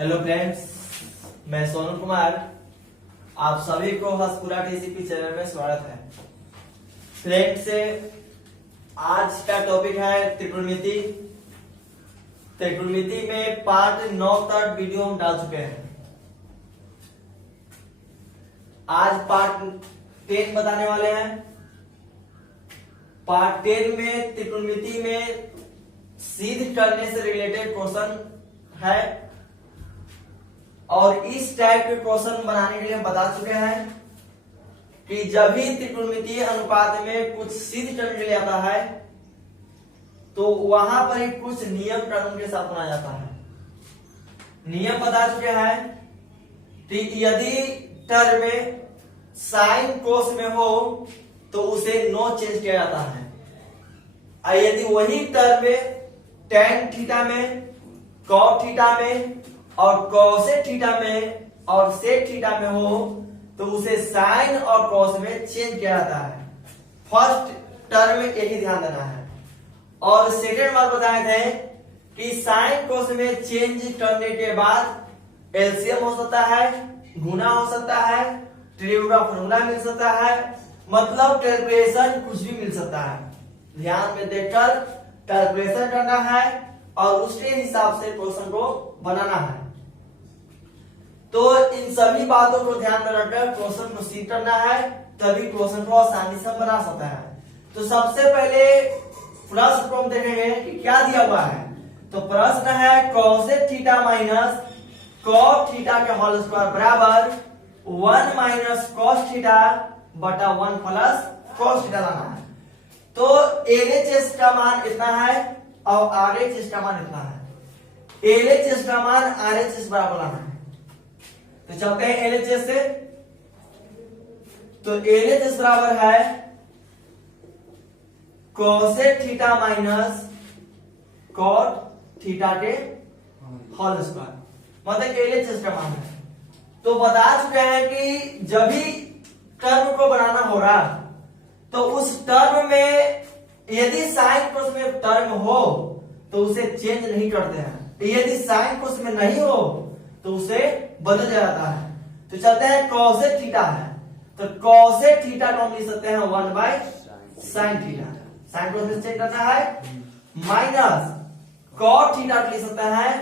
Hello friends, मैं सोनू कुमार। आप सभी को हसपुरा टीसीपी चैनल में स्वागत है। फ्रेंड्स, आज का टॉपिक है त्रिकोणमिति। त्रिकोणमिति में पार्ट 9 तक वीडियो हम डाल चुके हैं। आज पार्ट 10 बताने वाले हैं। पार्ट 10 में त्रिकोणमिति में सिद्ध करने से रिलेटेड क्वेश्चन है और इस टाइप के क्वेश्चन बनाने के लिए हम बता चुके हैं कि जब भी त्रिकोणमितीय अनुपात में कुछ सिद्ध करने के लिए आता है तो वहां पर ही कुछ नियम कानून के साथ बनाया जाता है। नियम बता चुके हैं कि यदि टर्म में साइन कोस में हो तो उसे नो चेंज किया जाता है, और यदि वही टर्म टेन थीटा में, कॉट थीटा में और कॉसेक थीटा में और सेक थीटा में हो तो उसे साइन और कॉस में चेंज किया जाता है। फर्स्ट टर्म में यही ध्यान देना है। और सेकेंड बात बताए थे कि साइन कॉस में चेंज करने के बाद एलसीएम हो सकता है, गुना हो सकता है, ट्रिब्यूट का फॉर्मूला मिल सकता है, मतलब कैलकुलेशन कुछ भी मिल सकता है। ध्यान में देखकर कैलकुलेशन करना है और उसके हिसाब से क्वेश्चन को बनाना है। तो इन सभी बातों को ध्यान में रखकर क्वेश्चन को सीख करना है, तभी क्वेश्चन को आसानी से बना सकता है। तो सबसे पहले प्रश्न को हम देखेंगे कि क्या दिया हुआ है। तो प्रश्न है cosec theta minus cot theta के होल स्क्वायर बराबर 1 माइनस कॉस थीटा बटा 1 प्लस कॉस थीटा लाना है। तो एलएचएस का मान इतना है और आरएचएस का मान इतना है। एलएचएस का मान आरएचएस बराबर लाना है। तो चलते हैं एलएचएस से। तो एलएचएस बराबर है cosec theta minus cot theta के होल स्क्वायर, मतलब एलएचएस का मान है। तो बता चुके हैं कि जब भी टर्म को बनाना हो रहा तो उस टर्म में यदि साइन कोस में टर्म हो तो उसे चेंज नहीं करते हैं, यदि साइन कोस में नहीं हो तो उसे बदल जाता है। तो चलते हैं कॉसेक थीटा है, तो कॉसेक थीटा को हम लिख सकते हैं 1 by sine theta. Sine cos में चेंज करना है, माइनस कॉट थीटा को लिख सकते हैं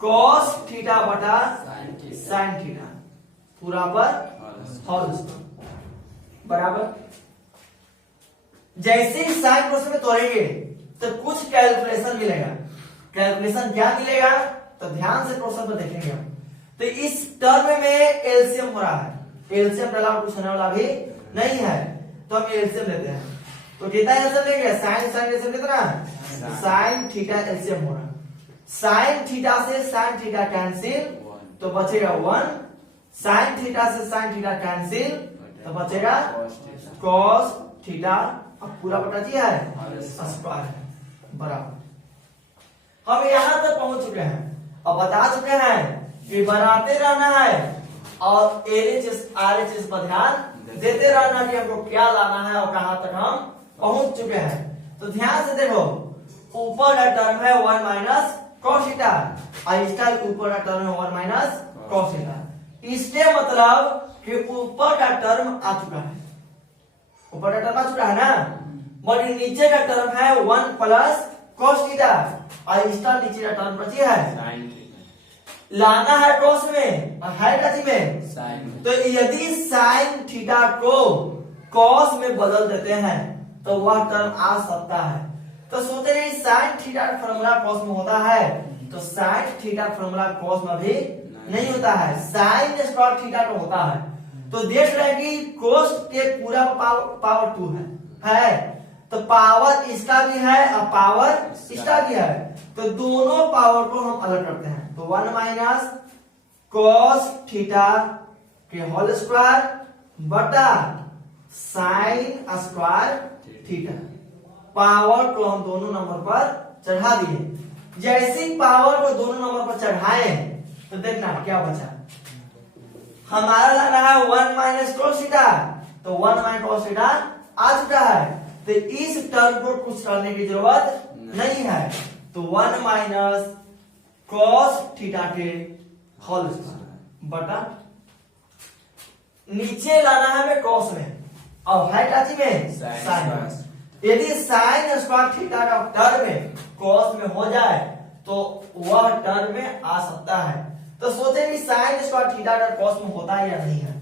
कॉस थीटा बटा साइन थीटा पूरा पर होल स्क्वायर बराबर। जैसे ही साइन कोस में तोड़ेंगे तो कुछ कैलकुलेशन मिलेगा। कैलकुलेशन क्या मिलेगा तो ध्यान से क्वेश्चन को देखेंगे हम। तो इस टर्म में एलसीएम हो रहा है, एलसीएम के अलावा कुछ होने वाला भी नहीं है, तो हम एलसीएम लेते हैं। तो कितना एलसीएम लेंगे, साइन साइन एलसीएम कितना, साइन थीटा एलसीएम हो रहा। साइन थीटा से साइन थीटा कैंसिल तो बचेगा 1, साइन थीटा से साइन थीटा कैंसिल तो बचेगा कॉस थीटा, अब पूरा बटा दिया है स्क्वायर है बराबर। हम यहां तक पहुंच चुके हैं और बता चुके हैं कि बनाते रहना है और एलएचएस आरएचएस पर ध्यान देते रहना कि हमको क्या लाना है और कहां तक हम पहुंच चुके हैं। तो ध्यान से देखो, ऊपर का टर्म है 1 माइनस कॉस थीटा और इसका ऊपर का टर्म है 1 माइनस कॉस थीटा। इसके मतलब कि ऊपर का टर्म आ चुका है, ऊपर का टर्म आ चुका है ना, मगर नीचे का टर्म है 1 प्लस कॉस थीटा और इसका नीचे का टर्म बची है लाना है कॉस में और है कथी में साइन। तो यदि साइन थीटा को कॉस में बदल देते हैं तो वह टर्म आ सकता है। तो सोचते हैं साइन थीटा का फॉर्मूला कॉस में होता है, तो साइन थीटा फॉर्मूला कॉस में भी नहीं होता है, साइन स्क्वायर थीटा का होता है। तो देख रहे हैं कि कोस के पूरा पावर 2 है तो पावर इसका भी है और पावर इसका भी है, तो दोनों पावर को हम अलग करते हैं। तो 1 माइनस कॉस थीटा के होल स्क्वायर बटा साइन स्क्वायर थीटा, पावर को हम दोनों नंबर पर चढ़ा दिए। जैसे ही पावर को दोनों नंबर पर चढ़ाए तो देखना क्या बचा, हमारा लाना है 1 माइनस कॉस थीटा, तो 1 माइनस कॉस थीटा आ चुका है। तो इस टर्म को कुछ करने की जरूरत नहीं है, तो 1 माइनस कॉस थीटा के होल स्क्वायर बटा नीचे लाना है हमें कॉस में और है क्या चीज में साइन। यदि साइन स्क्वायर थीटा का टर्म में कॉस में हो जाए तो वह टर्म में आ सकता है। तो सोचे कि साइन स्क्वायर थीटा का कॉस में होता है या नहीं है।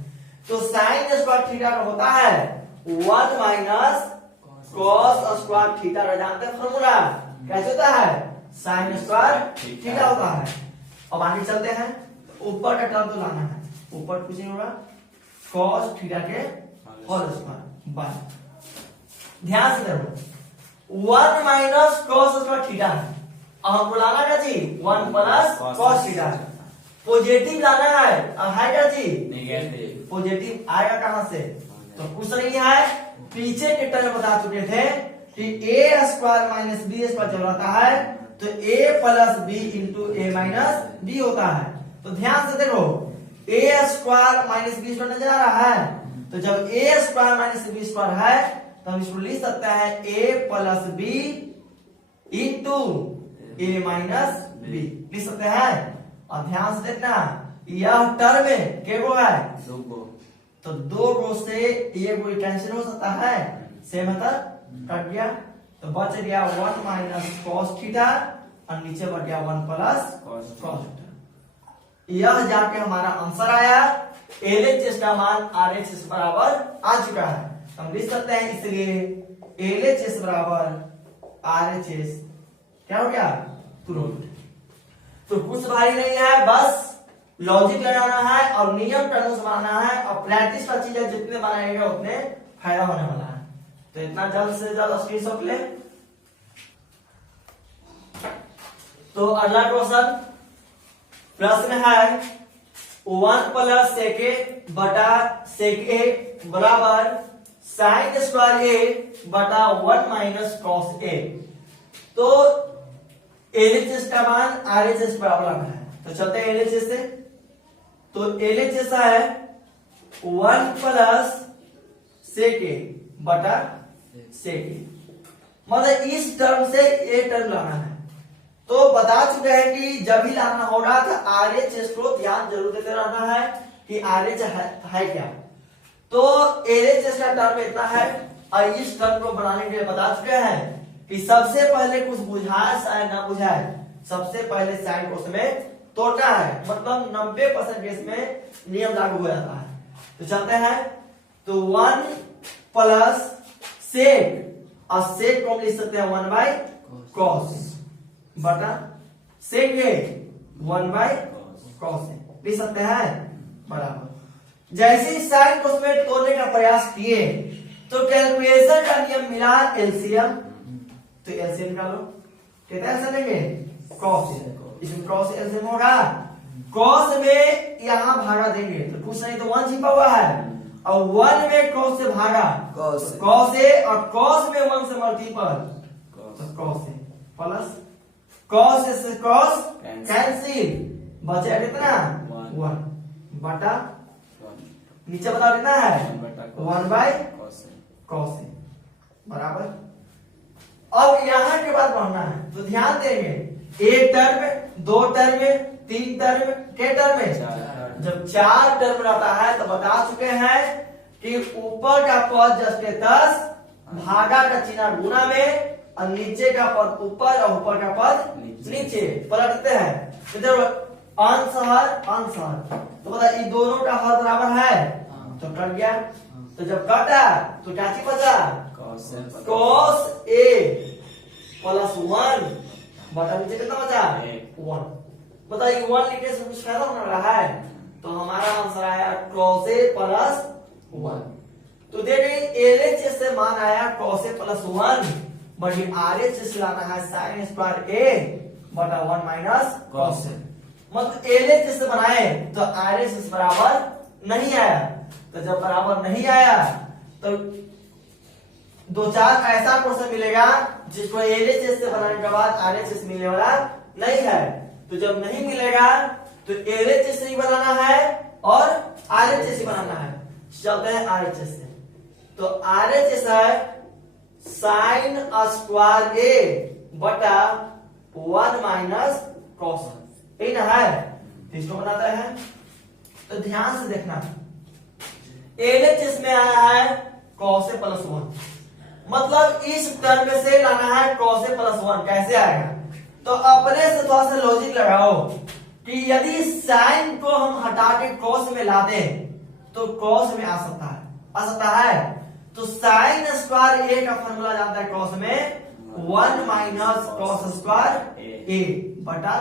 तो साइन स्क्वायर थीटा का होता है 1 माइनस कॉस स्क्वायर थीटा का, जानते हैं फॉर्मूला कैसे होता है, साइन स्क्वायर थीटा होता है। अब आगे चलते हैं, ऊपर का टर्म तो लाना है, ऊपर कुछ नहीं होगा कॉस थीटा के होल स्क्वायर बाय, ध्यान से देखो 1 माइनस कॉस स्क्वायर थीटा है, अब हमको लाना क्या चीज 1 प्लस कॉस थीटा, पॉजिटिव लाना है क्या चीज नेगेटिव, पॉजिटिव आएगा कहां से, तो कुछ नहीं है, पीछे के टर्म बता चुके थे कि ए स्क्वायर माइनस बी स्क्वायर जब रहता है तो ए प्लस बी इंटू ए माइनस बी होता है। तो ध्यान से देखो ए स्क्वायर माइनस बी स्क्वायर नजर आ रहा है, तो जब ए स्क्वायर माइनस बी स्क्वायर है तो हम इसको लिख सकते हैं ए प्लस बी इंटू ए माइनस बी लिख सकते हैं। और ध्यान से देखना यह टर्म क्या है तो 2 रो से ये कोई कैंसिल हो सकता है, सेम मतलब कट गया, तो बच गया 1 माइनस कॉस थीटा और नीचे बढ़ गया 1 प्लस कॉस थीटा। यह जाके हमारा आंसर आया, एलएचएस का मान आरएचएस बराबर आ चुका है। हम लिख सकते हैं इसलिए एलएचएस बराबर आरएचएस क्या हो गया प्रूव्ड। तो कुछ भारी नहीं है, बस लॉजिक लगाना है और नियम टर्म्स बनाना है और प्रैक्टिस का चीज है, जितने बनाएगा उतने फायदा होने वाला है। तो इतना जल्द से जल्द स्क्रीनशॉट ले। तो अगला क्वेश्चन प्रश्न है 1 प्लस सेक ए बटा सेक ए बराबर साइन स्क्वायर ए बटा 1 माइनस कॉस ए। तो एलएचएस का मान आरएचएस बराबर लाना है, तो चलते हैं एलएचएस से। तो एलएचएस है 1 प्लस सेक ए बटा सेक ए, मतलब इस टर्म से ये टर्म लाना है। तो बता चुके हैं कि जब भी लाना होगा तो आरएचएस को ध्यान जरूर देते रहना है कि आरएचएस है क्या। तो एलएचएस का टर्म इतना है और इस टर्म को बनाने के लिए बता चुके हैं कि सबसे पहले कुछ बुझाए चाहे ना बुझाए, सबसे पहले साइन को उसमें तोड़ना है, मतलब 90% केस में नियम लागू हो जाता है। तो चलते हैं, तो 1 प्लस सेक और सेक को लिख सकते हैं 1 बाई कॉस बटा सेक ए 1 बाई कॉस लिख सकते हैं बराबर। जैसे ही साइन को उसमें तोड़ने का प्रयास किए तो कैलकुलेशन का नियम मिला एलसीएम, तो एलसीएम निकालो, कितना एलसीएम लेंगे कॉस, इसमें कॉस एलसीएम होगा, कॉस में यहां भागा देंगे तो कुछ नहीं तो 1 छिपा हुआ है और 1 में कॉस से भागा कॉस ए और कॉस में 1 से मल्टीपल तो कॉस ए प्लस कॉस से कॉस कैंसिल, बचा कितना 1 बटा नीचे बताओ कितना है 1 बाई कॉस ए बराबर। अब यहां के बाद बढ़ना है तो ध्यान देंगे 1 टर्म 2 टर्म 3 टर्म के टर्म में, जब 4 टर्म रहता है तो बता चुके हैं कि ऊपर का पद जस्ट 10 भागा का चिन्ह गुना में और नीचे का पद ऊपर और ऊपर का पद नीचे पलटते हैं। इधर अंश हर तो बता ये दोनों का हर बराबर है तो कट गया, तो जब कटा तो क्या चीज बचा कॉस ए प्लस 1 बटा नीचे कितना बचा 1। बताइए 1 लिखने से कुछ फायदा होने वाला है, तो हमारा आंसर आया कॉस ए प्लस 1। तो देखिए एलएचएस से मान आया cos A plus 1, but RHS से लाना है साइन स्क्वायर ए बटा 1 माइनस कॉस ए। मतलब एलएचएस से बनाए तो आरएचएस बराबर नहीं आया, तो जब बराबर नहीं आया तो 2-4 ऐसा क्वेश्चन मिलेगा जिसको एलएचएस से बनाने के बाद आरएचएस मिलने वाला नहीं है। तो जब नहीं मिलेगा तो एलएचएस से ही बनाना है और आरएचएस ही बनाना है। चलते हैं आरएचएस से, तो आरएचएस है साइन स्क्वायर ए बटा 1 माइनस कॉस ए ना है। इसको बनाता है। तो ध्यान से देखना, LHS में आया है cos A प्लस 1, मतलब इस टर्म से लाना है cos A प्लस 1। कैसे आएगा? तो अपने से थोड़ा सा लॉजिक लगाओ कि यदि साइन को हम हटा के cos में ला दें तो cos में आ सकता है। तो साइन स्क्वायर A का फॉर्मूला जानता है cos में 1 माइनस cos स्क्वायर A बटा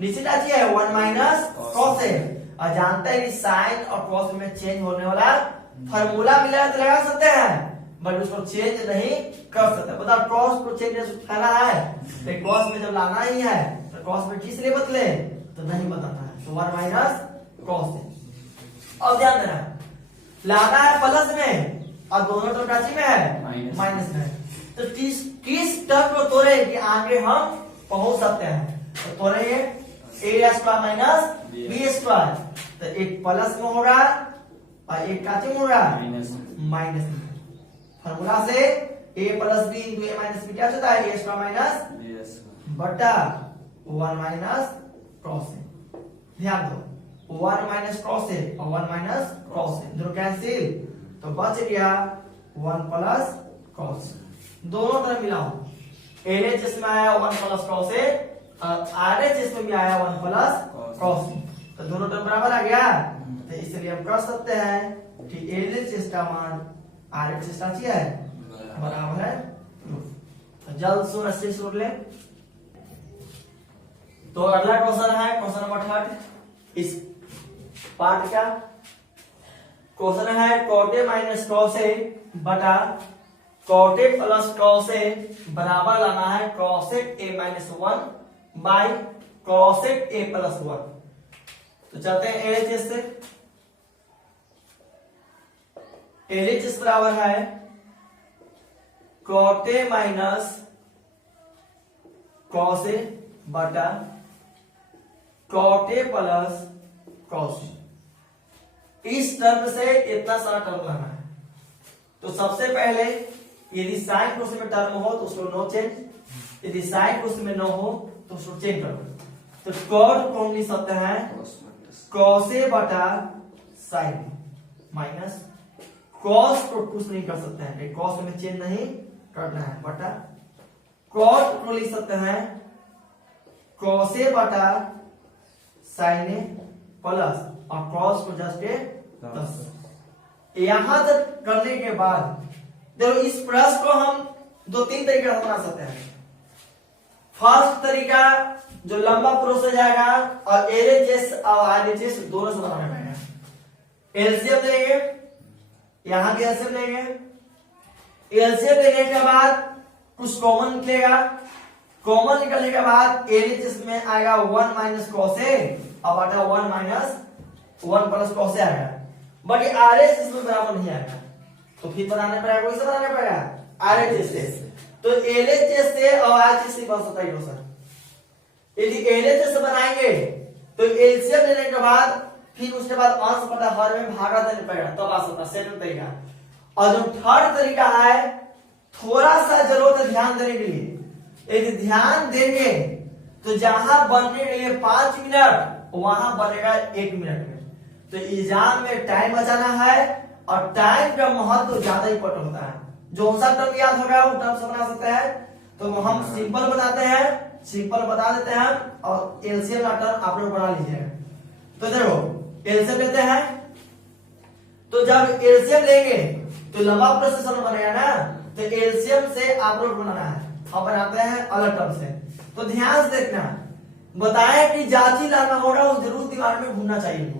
नीचे जाती है 1 माइनस cos A। और जानते हैं कि साइन और cos में चेंज होने वाला फॉर्मूला मिला तो लगा सकते हैं, बट उसको चेंज नहीं कर सकते। बता cos को चेंज करना है तो cos में जब लाना ही है तो cos में किस लिए बदले तो नहीं बताना है, तो 1 माइनस cos A। अब ध्यान देना, लाना है प्लस में और दोनों तो काची में है माइनस में। तो किस टर्म को तोड़े कि आगे हम पहुंच सकते हैं? तो तोड़ेंगे a square minus b square, तो एक प्लस में होगा और एक काची में होगा माइनस में। फॉर्मूला से a plus b into a minus b क्या होता है? a स्क्वायर माइनस बटा 1 माइनस cos A। ध्यान दो 1 माइनस cos A और 1 माइनस cos A दोनों कैंसिल, तो बच गया 1 प्लस cos A। दोनों तरफ मिलाओ, LHS में आया 1 प्लस cos A और RHS में भी आया 1 प्लस cos A, तो दोनों तरफ बराबर आ गया। तो इसलिए हम कर सकते हैं कि LHS का मान RHS का क्या है बराबर है। तो जल्द से अस्सी सुन ले। तो अगला क्वेश्चन है क्वेश्चन नंबर 3 इस पार्ट का। क्वेश्चन है cot A minus cos A बटा cot A plus cos A बराबर लाना है cosec A minus 1 by cosec A plus 1। तो चलते हैं LHS से। LHS बराबर है cot A minus cos A बटा cot A plus cos A। इस टर्म से इतना सारा टर्म लाना है। तो सबसे पहले यदि साइन को उसमें टर्म हो तो उसको नो चेंज, यदि साइन को उसमें नो हो तो उसको चेंज कर दो। तो cot को हम लिख सकते हैं cos A बटा sin माइनस cos को कुछ नहीं कर सकते हैं, cos में चेंज नहीं करना है, बटा cot को लिख सकते हैं cos A बटा sin A प्लस और cos को जस्ट 10। यहां तक करने के बाद देखो इस प्रश्न को हम 2-3 तरीका से बना सकते हैं। फर्स्ट तरीका जो लंबा प्रोसेस जाएगा और LHS और RHS दोनों से बनाना पड़ेगा। एलसीएम लेंगे, यहां भी एलसीएम लेंगे, एलसीएम लेने के बाद कुछ कॉमन निकलेगा, कॉमन निकलने के बाद LHS में आएगा 1 माइनस cos A और बटा 1 माइनस 1 प्लस cos A आएगा, बट RHS में बराबर नहीं आएगा। तो फिर बनाने पड़ेगा, कोई से बनाना पड़ेगा RHS से। तो LHS से और RHS से बन सकता है क्वेश्चन। यदि LHS से बनाएंगे तो एलसीएम लेने के बाद फिर उसके बाद अंश बटा हर में भागा देना पड़ेगा, तब आ सकता सेकंड तरीका। और जो थर्ड तरीका है थोड़ा सा जरूरत है ध्यान देने के लिए। यदि ध्यान देंगे तो जहां बनने के लिए 5 मिनट वहां बनेगा 1 मिनट में। तो एग्जाम में टाइम बचाना है और टाइम का महत्व ज्यादा इंपॉर्टेंट होता है। जो सा टर्म याद होगा वो टर्म से बना सकते हैं। तो हम सिंपल बताते हैं, सिंपल बता देते हैं और एलसीएम का टर्म आप लोग बना लीजिएगा। तो देखो एलसीएम लेते हैं, तो जब एलसीएम लेंगे तो लंबा प्रोसेस बनेगा ना, तो एलसीएम से आप लोग बनाना है। हम बनाते हैं अलग टर्म से। तो ध्यान से देखना, बताया कि जांची लाना होगा वो जरूर दिमाग में घूमना चाहिए।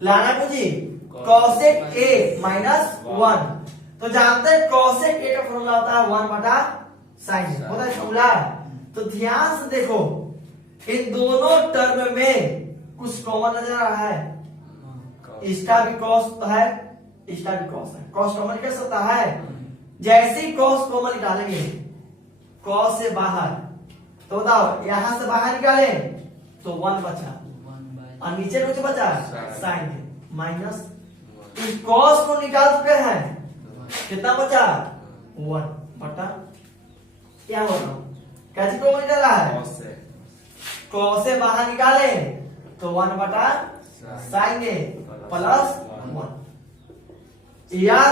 लाना को जी cosec A माइनस 1। तो जानते हैं cosec A का फॉर्मूला होता है 1 बटा sin A, होता है फॉर्मूला। तो ध्यान से देखो इन दोनों टर्म में कुछ कॉमन नजर आ रहा है। इसका भी cos है, इसका भी cos है। cos कॉमन कर सकता है, जैसे ही cos कॉमन निकालेंगे cos से बाहर, तो बताओ यहां से बाहर निकाले तो 1 बचा और नीचे कुछ बचा sin माइनस। इस cos को निकाल चुके हैं, कितना बचा 1 बटा क्या होगा कैसे को निकाला है cos से बाहर निकाले तो 1 बटा साइन ए प्लस 1। यह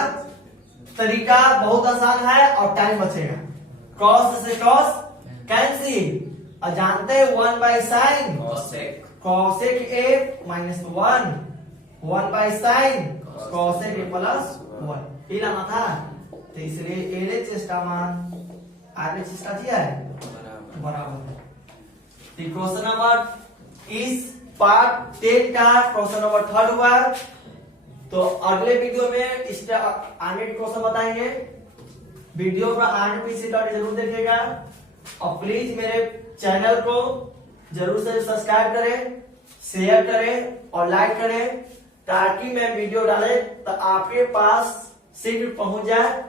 तरीका बहुत आसान है और टाइम बचेगा। कॉस से कॉस कैंसिल, और जानते हैं 1 by sine cosec A minus 1 by sine cosec A plus 1 ये लाना था। तो इसलिए LHS का मान RHS का दिया है बराबर है। क्वेश्चन नंबर इस पार्ट 10 का क्वेश्चन नंबर 3 हुआ। तो अगले वीडियो में इस आगे क्वेश्चन बताएंगे। वीडियो पर आगे पीछे जरूर देखिएगा और प्लीज मेरे चैनल को जरूर से सब्सक्राइब करें, शेयर करें और लाइक करें, ताकि मैं वीडियो डाले तो आपके पास शीघ्र पहुंच जाए